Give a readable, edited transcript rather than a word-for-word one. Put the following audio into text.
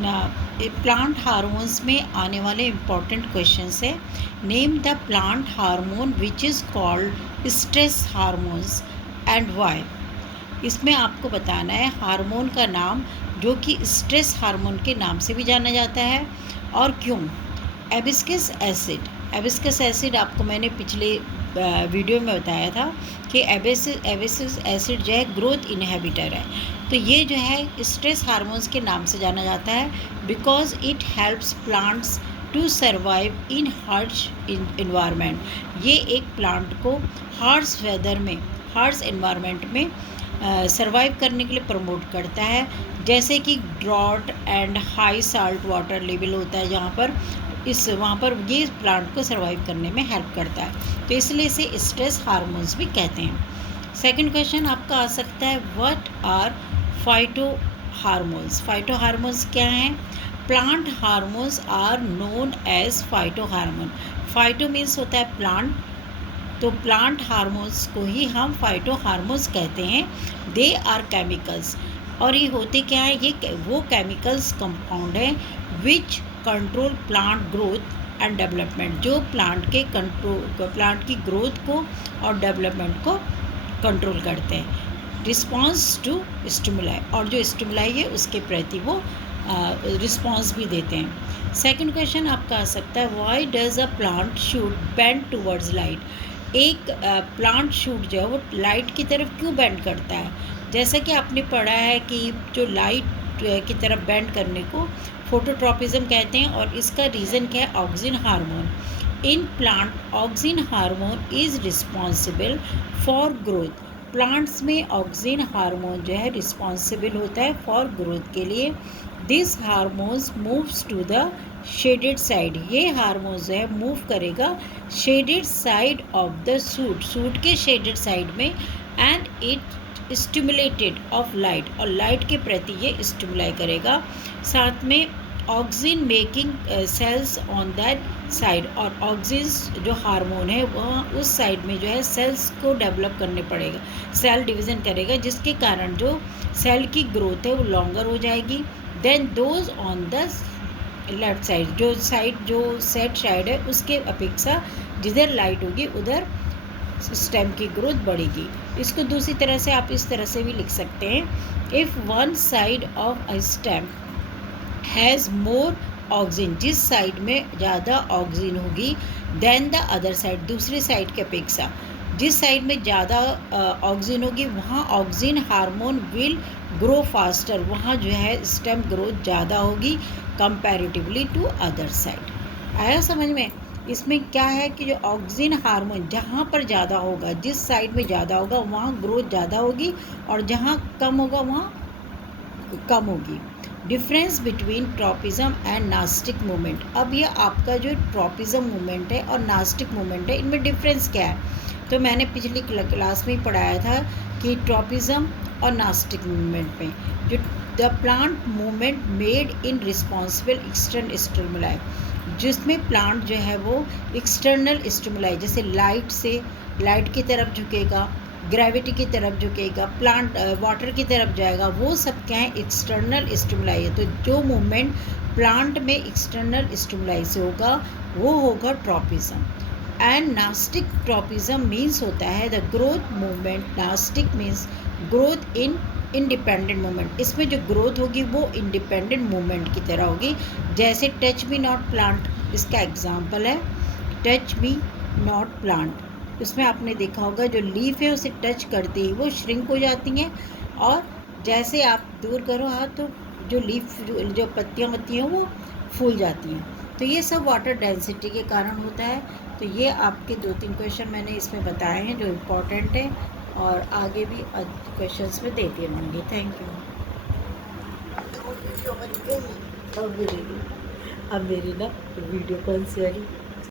ना plant hormones में आने वाले इम्पॉर्टेंट क्वेश्चंस है। Name the plant hormone which is called stress hormones and why. इसमें आपको बताना है हार्मोन का नाम जो कि स्ट्रेस हार्मोन के नाम से भी जाना जाता है और क्यों। एबिस्कस एसिड, एबिस्कस एसिड आपको मैंने पिछले वीडियो में बताया था कि एबिस्कस एसिड जो है ग्रोथ इनहिबिटर है। तो ये जो है स्ट्रेस हार्मोन्स के नाम से जाना जाता है because it helps plants to survive in harsh environment. ये एक प्लांट को हार्श वेदर में, हार्श इन्वायरमेंट में सर्वाइव करने के लिए प्रमोट करता है। जैसे कि drought and high salt water level होता है जहाँ पर वहाँ पर ये प्लांट को सर्वाइव करने में हेल्प करता है, तो इसलिए इसे स्ट्रेस हार्मोन्स भी कहते हैं। सेकंड क्वेश्चन आपका आ सकता है what are phyto hormones. Phyto hormones क्या हैं? Plant hormones are known as phyto hormone. Phyto means होता है प्लांट, तो प्लांट हार्मोन्स को ही हम फाइटो हार्मोन्स कहते हैं। दे आर केमिकल्स, और ये होते क्या है? ये वो केमिकल्स कंपाउंड हैं which control plant growth and development, जो प्लांट की ग्रोथ को और डेवलपमेंट को कंट्रोल करते हैं। रिस्पॉन्स टू स्टिमुलाई, और जो स्टिमुलाई है उसके प्रति वो रिस्पॉन्स भी देते हैं। सेकंड क्वेश्चन आपका आ सकता है why does a plant shoot bend towards light. एक प्लांट शूट जो है वो लाइट की तरफ क्यों बेंड करता है? जैसा कि आपने पढ़ा है कि जो लाइट की तरफ बेंड करने को फोटोट्रॉपिज्म कहते हैं, और इसका रीज़न क्या है? Auxin hormone. In plant auxin hormone is responsible for growth. Plants में ऑक्सिन हार्मोन जो है रिस्पॉन्सिबल होता है फॉर ग्रोथ के लिए। This hormones moves to the shaded side, ये हार्मोन्स जो है मूव करेगा shaded side of the shoot, shoot के शेडेड साइड में, and it stimulated of light, और लाइट के प्रति ये स्टिमुलाई करेगा। साथ में auxin making cells on that side, और ऑक्सिन जो हार्मोन है वह उस साइड में जो है सेल्स को डेवलप करने पड़ेगा, सेल डिवीज़न करेगा, जिसके कारण जो सेल की ग्रोथ है वो लॉन्गर हो जाएगी then those on the left side, जो सेट साइड है उसके अपेक्षा जिधर लाइट होगी उधर स्टेम की ग्रोथ बढ़ेगी। इसको दूसरी तरह से आप इस तरह से भी लिख सकते हैं, if one side of a stem has more auxin, जिस साइड में ज़्यादा ऑक्सिन होगी देन द अदर साइड, दूसरी साइड की अपेक्षा जिस साइड में ज़्यादा ऑक्सिन होगी वहाँ auxin hormone will grow faster, वहाँ जो है स्टेम ग्रोथ ज़्यादा होगी कंपैरेटिवली टू अदर साइड। आया समझ में? इसमें क्या है कि जो ऑक्सिन हार्मोन जहाँ पर ज़्यादा होगा, जिस साइड में ज़्यादा होगा वहाँ ग्रोथ ज़्यादा होगी, और जहाँ कम होगा वहाँ कम होगी। Difference between tropism and nastic movement. अब ये आपका जो ट्रॉपिज्म मूवमेंट है और नास्टिक मूवमेंट है, इनमें डिफरेंस क्या है? तो मैंने पिछली क्लास में ही पढ़ाया था कि ट्रॉपिज्म और नास्टिक मूवमेंट में जो the plant movement made in responsible external stimuli, जिसमें प्लांट जो है वो एक्सटर्नल स्टिमुलाई जैसे लाइट की तरफ झुकेगा, ग्रेविटी की तरफ झुकेगा, प्लांट वाटर की तरफ जाएगा, वो सब क्या है? एक्सटर्नल स्टिमुलाई है। तो जो मूवमेंट प्लांट में एक्सटर्नल स्टिमुलाई से होगा वो होगा tropism. And nastic tropism means होता है the growth movement. Nastic means growth in independent movement, इसमें जो ग्रोथ होगी वो इंडिपेंडेंट मूवमेंट की तरह होगी। जैसे टच मी नॉट प्लांट, इसका एग्जाम्पल है टच मी नॉट प्लांट। उसमें आपने देखा होगा जो लीफ है उसे टच करते ही वो श्रिंक हो जाती हैं, और जैसे आप दूर करो हाथ तो जो लीफ जो पत्तियाँ होती हैं वो फूल जाती हैं। तो ये सब वाटर डेंसिटी के कारण होता है। तो ये आपके 2-3 क्वेश्चन मैंने इसमें बताए हैं जो इम्पोर्टेंट है, और आगे भी क्वेश्चंस में देती रहूँगी। Thank you. अब मेरी ना वीडियो कौन सी वाली